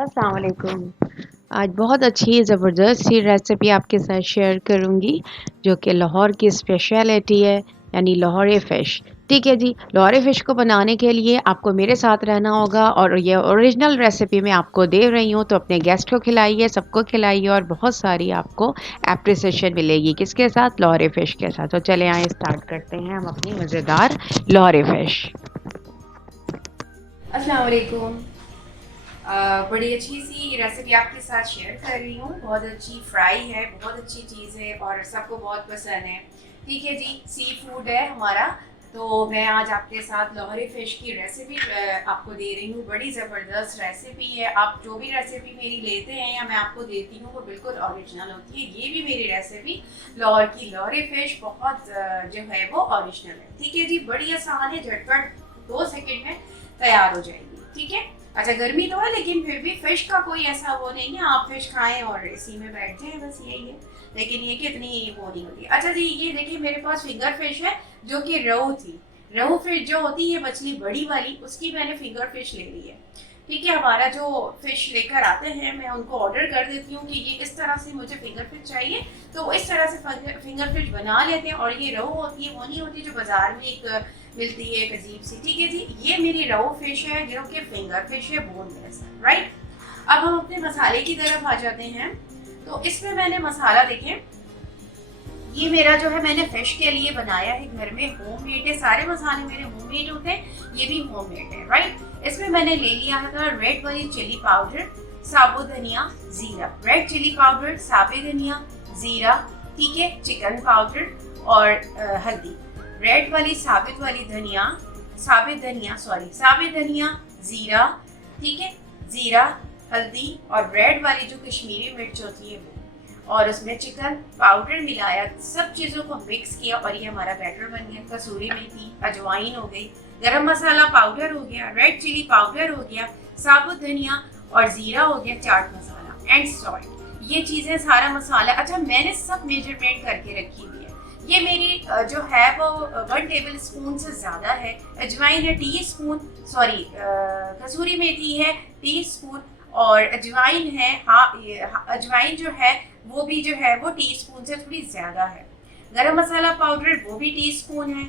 अस्सलाम वालेकुम। आज बहुत अच्छी ज़बरदस्त सी रेसिपी आपके साथ शेयर करूँगी जो कि लाहौर की स्पेशलिटी है, यानी लाहौरी फ़िश। ठीक है जी, लाहौरी फ़िश को बनाने के लिए आपको मेरे साथ रहना होगा और ये ओरिजिनल रेसिपी मैं आपको दे रही हूँ, तो अपने गेस्ट को खिलाइए, सबको खिलाइए और बहुत सारी आपको एप्रिसिएशन मिलेगी। किसके साथ? लाहौरी फ़िश के साथ। तो चलें आइए स्टार्ट करते हैं हम अपनी मज़ेदार लाहौरी फ़िश। अस्सलाम वालेकुम। बड़ी अच्छी सी रेसिपी आपके साथ शेयर कर रही हूँ। बहुत अच्छी फ्राई है, बहुत अच्छी चीज़ है और सबको बहुत पसंद है। ठीक है जी, सी फूड है हमारा। तो मैं आज आपके साथ लाहौरी फ़िश की रेसिपी आपको दे रही हूँ। बड़ी ज़बरदस्त रेसिपी है। आप जो भी रेसिपी मेरी लेते हैं या मैं आपको देती हूँ वो बिल्कुल ओरिजिनल होती है। ये भी मेरी रेसिपी लाहौर की लाहौरी फ़िश बहुत जो है वो ओरिजिनल है। ठीक है जी, बड़ी आसान है, झटपट 2 सेकंड में तैयार हो जाएगी। ठीक है। अच्छा, गर्मी तो है लेकिन फिर भी फिश का कोई ऐसा वो नहीं है, आप फिश खाएं और इसी में बैठ जाए, बस यही है। लेकिन ये कि इतनी वो नहीं होती। अच्छा जी, ये देखिए मेरे पास फिंगर फिश है जो कि रोहू थी। रोहू फिश जो होती है मछली बड़ी वाली, उसकी मैंने फिंगर फिश ले ली है। ठीक है, हमारा जो फिश लेकर आते हैं मैं उनको ऑर्डर कर देती हूँ कि ये इस तरह से मुझे फिंगर फिश चाहिए, तो वो इस तरह से फिंगर फिश बना लेते हैं। और ये रोहू होती है, वो नहीं होती जो बाजार में एक मिलती है, एक अजीब सी। ठीक है जी, ये मेरी रोहू फिश है जो कि फिंगर फिश है, बोनलेस है। राइट, अब हम अपने मसाले की तरफ आ जाते हैं। तो इसमें मैंने मसाला देखें, ये मेरा जो है मैंने फिश के लिए बनाया है, घर में होममेड है। सारे मसाले मेरे होममेड होते हैं, ये भी होममेड है। राइट, इसमें मैंने ले लिया था रेड वाली चिली पाउडर, साबुत धनिया, जीरा। रेड चिली पाउडर, साबुत धनिया, जीरा। ठीक है, चिकन पाउडर और हल्दी। रेड वाली साबित वाली धनिया, साबित धनिया, जीरा। ठीक है, जीरा, हल्दी और रेड वाली जो कश्मीरी मिर्च होती है वो, और उसमें चिकन पाउडर मिलाया, सब चीज़ों को मिक्स किया और ये हमारा बैटर बन गया। कसूरी मेथी, अजवाइन हो गई, गरम मसाला पाउडर हो गया, रेड चिली पाउडर हो गया, साबुत धनिया और जीरा हो गया, चाट मसाला एंड सॉल्ट। ये चीज़ें सारा मसाला, अच्छा मैंने सब मेजरमेंट करके रखी हुई है। ये मेरी जो है वो 1 टेबल स्पून से ज़्यादा है। अजवाइन है टी स्पून, सॉरी कसूरी मेथी है टी स्पून, और अजवाइन है, हाँ अजवाइन जो है वो भी जो है वो टीस्पून से थोड़ी ज़्यादा है। गरम मसाला पाउडर वो भी टीस्पून है।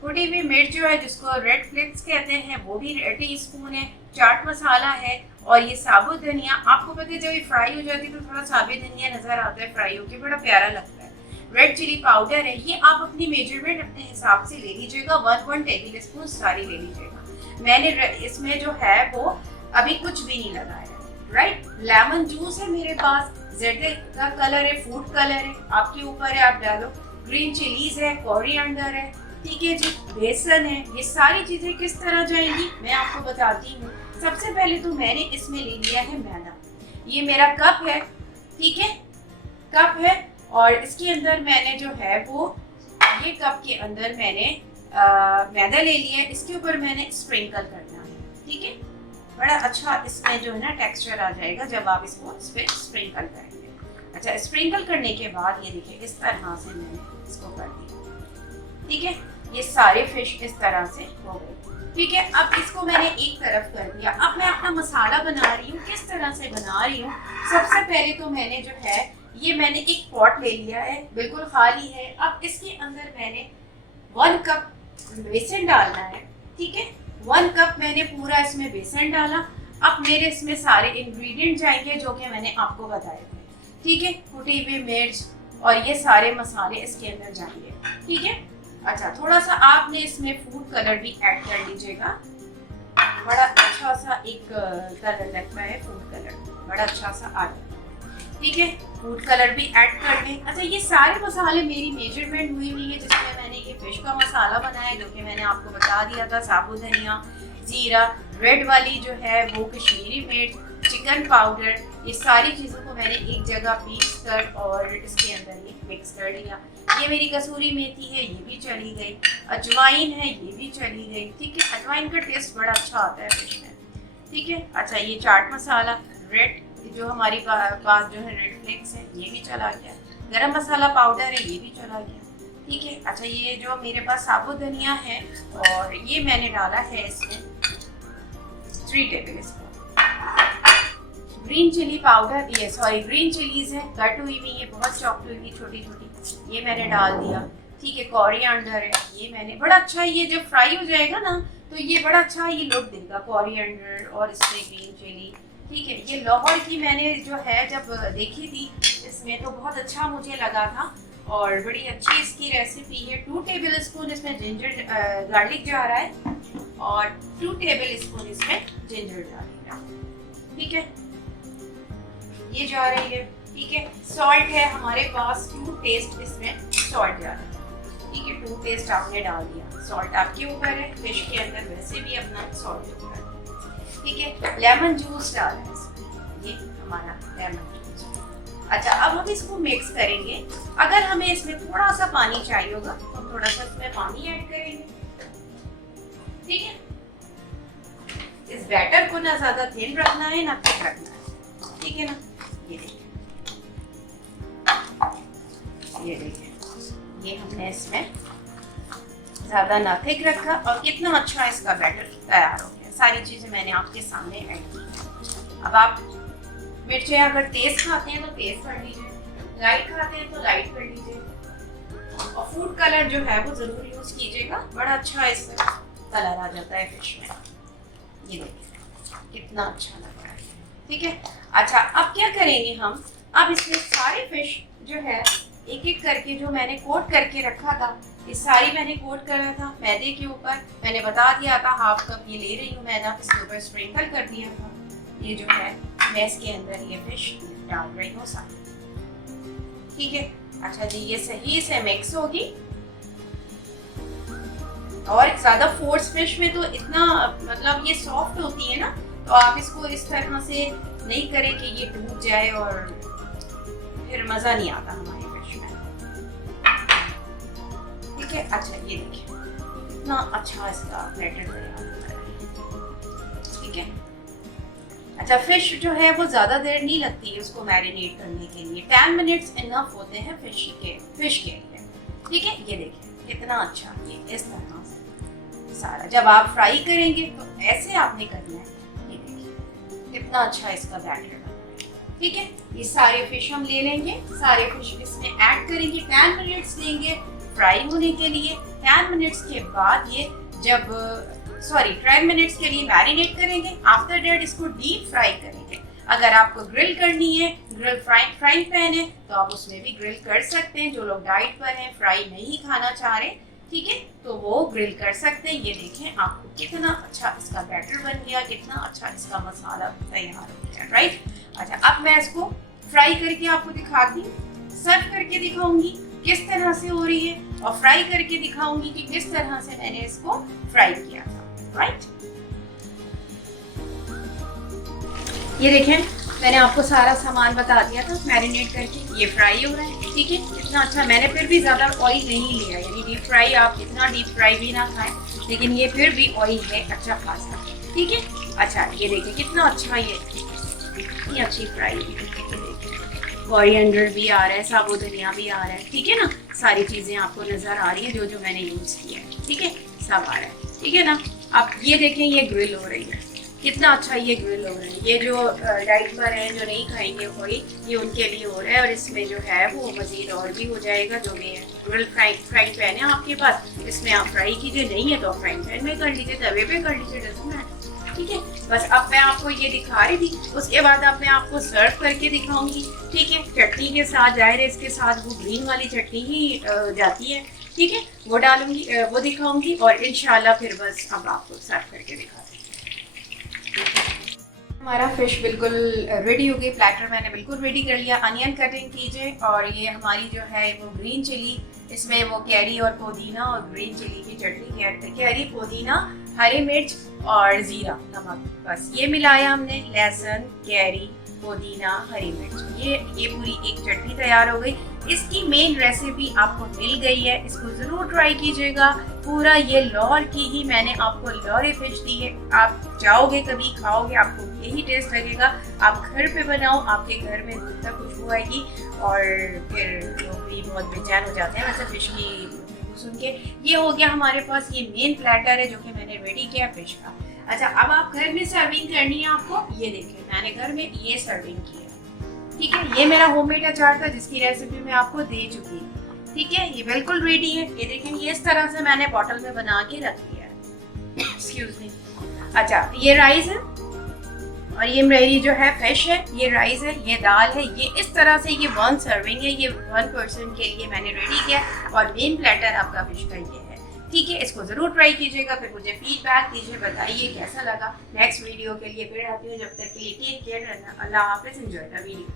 कुटी हुई मिर्च जो है जिसको रेड फ्लेक्स कहते हैं वो भी टीस्पून है। चाट मसाला है और ये साबुत धनिया। आपको पता है जब ये फ्राई हो जाती है तो थोड़ा साबुत धनिया नज़र आता है फ्राई होकर, बड़ा प्यारा लगता है। रेड चिली पाउडर है, ये आप अपनी मेजरमेंट अपने हिसाब से ले लीजिएगा, 1 टेबल स्पून सारी ले लीजिएगा। मैंने इसमें जो है वो अभी कुछ भी नहीं लगाया। राइट, लेमन जूस है मेरे पास, जेड का कलर है, फूड कलर है, आपके ऊपर है, आप डालो। ग्रीन चिलीज है, कोरिएंडर है। ठीक है जी, बेसन है। ये सारी चीजें किस तरह जाएंगी मैं आपको बताती हूँ। सबसे पहले तो मैंने इसमें ले लिया है मैदा। ये मेरा कप है, ठीक है, कप है। और इसके अंदर मैंने जो है वो, ये कप के अंदर मैंने मैदा ले लिया है। इसके ऊपर मैंने स्प्रिंकल करना है। ठीक है, बड़ा अच्छा इसमें जो है ना टेक्सचर आ जाएगा जब आप इसको स्प्रिंकल करेंगे। अच्छा, स्प्रिंकल करने के बाद ये देखिए इस तरह से मैंने इसको कर दिया। ठीक है, ये सारे फिश इस तरह से हो गए। ठीक है, अब इसको मैंने एक तरफ कर दिया। अब मैं अपना मसाला बना रही हूँ। किस तरह से बना रही हूँ, सबसे पहले तो मैंने जो है ये मैंने एक पॉट ले लिया है, बिल्कुल खाली है। अब इसके अंदर मैंने 1 कप बेसन डालना है। ठीक है, 1 कप मैंने पूरा इसमें बेसन डाला। अब मेरे इसमें सारे इंग्रेडिएंट जाएंगे जो कि मैंने आपको बताए थे। ठीक है, कुटी हुई मिर्च और ये सारे मसाले इसके अंदर जाएंगे। ठीक है, अच्छा थोड़ा सा आपने इसमें फूड कलर भी ऐड कर लीजिएगा, बड़ा अच्छा सा एक कलर लगता है, फूड कलर बड़ा अच्छा सा आ जाता है। ठीक है, फूड कलर भी ऐड कर लें। अच्छा, ये सारे मसाले मेरी मेजरमेंट हुई हुई है, जिसमें मैंने ये फिश का मसाला बनाया जो कि मैंने आपको बता दिया था। साबुत धनिया, जीरा, रेड वाली जो है वो कश्मीरी मिर्च, चिकन पाउडर, ये सारी चीज़ों को मैंने एक जगह पीस कर और इसके अंदर ये मिक्स कर लिया। ये मेरी कसूरी मेथी है, ये भी चली गई। अजवाइन है, ये भी चली गई। ठीक है, अजवाइन का टेस्ट बड़ा अच्छा आता है फिश में। ठीक है, अच्छा ये चाट मसाला, रेड जो हमारी पास जो है रेड फ्लेक्स है, ये भी चला गया। गरम मसाला पाउडर है, ये भी चला गया। ठीक है, अच्छा ये जो मेरे पास साबुत धनिया है और ये मैंने डाला है इसमें 3 tablespoon. Green chilli powder, ये सॉरी ग्रीन चिलीज है कट हुई हुई, ये बहुत चॉप्ड हुई हुई छोटी छोटी, ये मैंने डाल दिया। ठीक है, कोरिएंडर है, ये मैंने बड़ा अच्छा, ये जब फ्राई हो जाएगा ना तो ये बड़ा अच्छा ये लुक देगा, कोरिएंडर और इसमें ग्रीन चिली। ठीक है, ये लाहौर की मैंने जो है जब देखी थी इसमें तो बहुत अच्छा मुझे लगा था और बड़ी अच्छी इसकी रेसिपी है। 2 टेबल स्पून इसमें जिंजर गार्लिक जा रहा है और 2 टेबल स्पून इसमें जिंजर डालेगा। ठीक है, ये जा रही है। ठीक है, सॉल्ट है हमारे पास 2 टेस्ट, इसमें सॉल्ट जा रहा है। ठीक है, 2 टेस्ट आपने डाल दिया, सॉल्ट आपके ऊपर है, फिश के अंदर वैसे भी अपना सॉल्ट होता है। ठीक है, लेमन जूस डाल है इसमें, ये हमारा लेमन जूस। अच्छा, अब हम इसको मिक्स करेंगे। अगर हमें इसमें थोड़ा सा पानी चाहिए होगा तो हम थोड़ा सा इसमें पानी ऐड करेंगे। ठीक है, इस बैटर को ना ज्यादा थिन रखना है ना थिक रखना है। ठीक है ना, ये देखिए ये हमने इसमें ज्यादा ना थिक रखा और कितना अच्छा इसका बैटर तैयार हो गया। सारी चीजें मैंने आपके सामने ऐड की। अब आप मिर्चें अगर तेज खाते हैं तो तेज कर लीजिए, लाइट खाते हैं तो लाइट कर लीजिए और फूड कलर जो है वो जरूर यूज कीजिएगा, बड़ा अच्छा इसका कलर आ जाता है फिश में। ये देखिए कितना अच्छा लग रहा है। ठीक है, अच्छा अब क्या करेंगे हम, अब इसमें सारे फिश जो है एक एक करके जो मैंने कोट करके रखा था, ये सारी मैंने कोट करा था मैदे के ऊपर। मैंने बता दिया था हाफ कप ये ले रही हूँ मैदा, इसके ऊपर स्प्रिंकल कर दिया था। ये जो है मैं इसके अंदर ये फिश डाल रही हूँ सारी। ठीक है, अच्छा जी, ये सही से मिक्स होगी और ज्यादा फोर्स फिश में तो इतना मतलब ये सॉफ्ट होती है ना, तो आप इसको इस तरह से नहीं करें कि ये टूट जाए और फिर मजा नहीं आता हमारी फिश में। ठीक है, अच्छा ये देखिए कितना अच्छा इसका बैटर तैयार हो रहा है। ठीक है, अच्छा फिश जो है वो ज्यादा देर नहीं लगती है उसको मैरिनेट करने के लिए, 10 मिनट्स इनफ होते हैं फिश के लिए। ठीक है, ये देखिए कितना अच्छा, ये इस तरह से सारा जब आप फ्राई करेंगे तो ऐसे आपने करना है। ये देखिए कितना अच्छा इसका बैटर बना है। ठीक है, ये सारे फिश हम ले लेंगे, सारे फिश इसमें ऐड करेंगे, 10 मिनट्स लेंगे फ्राई होने के लिए। 10 मिनट्स के बाद ये जब 10 मिनट्स के लिए मैरिनेट करेंगे, आफ्टर दैट इसको डीप फ्राई करेंगे। अगर आपको ग्रिल करनी है, ग्रिल फ्राइंग पैन है तो आप उसमें भी ग्रिल कर सकते हैं। जो लोग डाइट पर हैं, फ्राई नहीं खाना चाह रहे, ठीक है, तो वो ग्रिल कर सकते हैं। ये देखें आपको कितना अच्छा इसका बैटर बन गया, कितना अच्छा इसका मसाला तैयार हो गया, राइट। अच्छा, अब मैं इसको फ्राई करके आपको दिखाती हूँ, सर्व करके दिखाऊंगी किस तरह से हो रही है और फ्राई करके दिखाऊंगी कि किस तरह से मैंने इसको फ्राई किया था, राइट। ये देखें मैंने आपको सारा सामान बता दिया था मैरिनेट करके, ये फ्राई हो रहा है। ठीक है, कितना अच्छा, मैंने फिर भी ज़्यादा ऑयल नहीं लिया, यानी डीप फ्राई आप इतना डीप फ्राई भी ना खाएं, लेकिन ये फिर भी ऑयल है अच्छा खासा। ठीक है, अच्छा ये देखिए कितना अच्छा, ये कितनी अच्छी फ्राई है। कोरिएंडर भी आ रहा है, साबुत धनिया भी आ रहा है। ठीक है ना, सारी चीज़ें आपको नज़र आ रही है जो जो मैंने यूज़ किया है। ठीक है, सब आ रहा है। ठीक है ना, अब ये देखें ये ग्रिल हो रही है, कितना अच्छा ये ग्रिल हो रहा है। ये जो डाइट पर हैं, जो नहीं खाएंगे ऑयल, ये उनके लिए हो रहा है और इसमें जो है वो मज़ीद और भी हो जाएगा। जो भी है ग्रिल फ्राइंग पैन है आपके पास, इसमें आप फ्राई कीजिए, नहीं है तो फ्राइंग पैन में कर लीजिए, तवे पे कर लीजिए, डजंट मैटर। ठीक है, बस अब मैं आपको ये दिखा रही थी, उसके बाद अब मैं आपको सर्व करके दिखाऊंगी। ठीक है, चटनी के साथ, जाहिर है इसके साथ वो ग्रीन वाली चटनी ही जाती है। ठीक है, वो डालूंगी, वो दिखाऊंगी और इंशाल्लाह फिर बस अब आपको सर्व करके दिखाती हूँ। हमारा फिश बिल्कुल रेडी हो गई, प्लेटर मैंने बिल्कुल रेडी कर लिया। अनियन कटिंग कीजिए और ये हमारी जो है वो ग्रीन चिली, इसमें वो कैरी और पुदीना और ग्रीन चिली की चटनी ऐड करके, कैरी, पुदीना, हरी मिर्च और ज़ीरा, नमक, बस ये मिलाया हमने, लहसुन, कैरी, पुदीना, हरी मिर्च, ये पूरी एक चटनी तैयार हो गई। इसकी मेन रेसिपी आपको मिल गई है, इसको ज़रूर ट्राई कीजिएगा। पूरा ये लाहौर की ही मैंने आपको लाहौरी फिश दी है, आप जाओगे कभी खाओगे आपको यही टेस्ट लगेगा। आप घर पे बनाओ, आपके घर में दूध तक खुशबू आएगी और फिर लोग भी बहुत बेचैन हो जाते हैं वैसे फिश की सुन के। ये हो गया हमारे पास, ये मेन प्लेटर है जो कि मैंने रेडी किया फिश का। अच्छा, अब आप घर में सर्विंग करनी है आपको, ये देखिए मैंने घर में ये सर्विंग की है। ठीक है, ये मेरा होममेड अचार था जिसकी रेसिपी मैं आपको दे चुकी हूँ। ठीक है, ये बिल्कुल रेडी है। ये देखें, ये इस तरह से मैंने बॉटल में बना के रख दिया है। Excuse me. अच्छा, ये राइस है और ये मेरी जो है फिश है, ये राइस है, ये दाल है। ये इस तरह से ये 1 सर्विंग है, ये 1 पर्सन के लिए मैंने रेडी किया। और मेन प्लेटर आपका फिश का ये है। ठीक है, इसको ज़रूर ट्राई कीजिएगा, फिर मुझे फीडबैक दीजिए, बताइए कैसा लगा। नेक्स्ट वीडियो के लिए फिर आती हूँ, जब तक के लिए टेक केयर, अल्लाह हाफिज़, एंजॉय द वीडियो।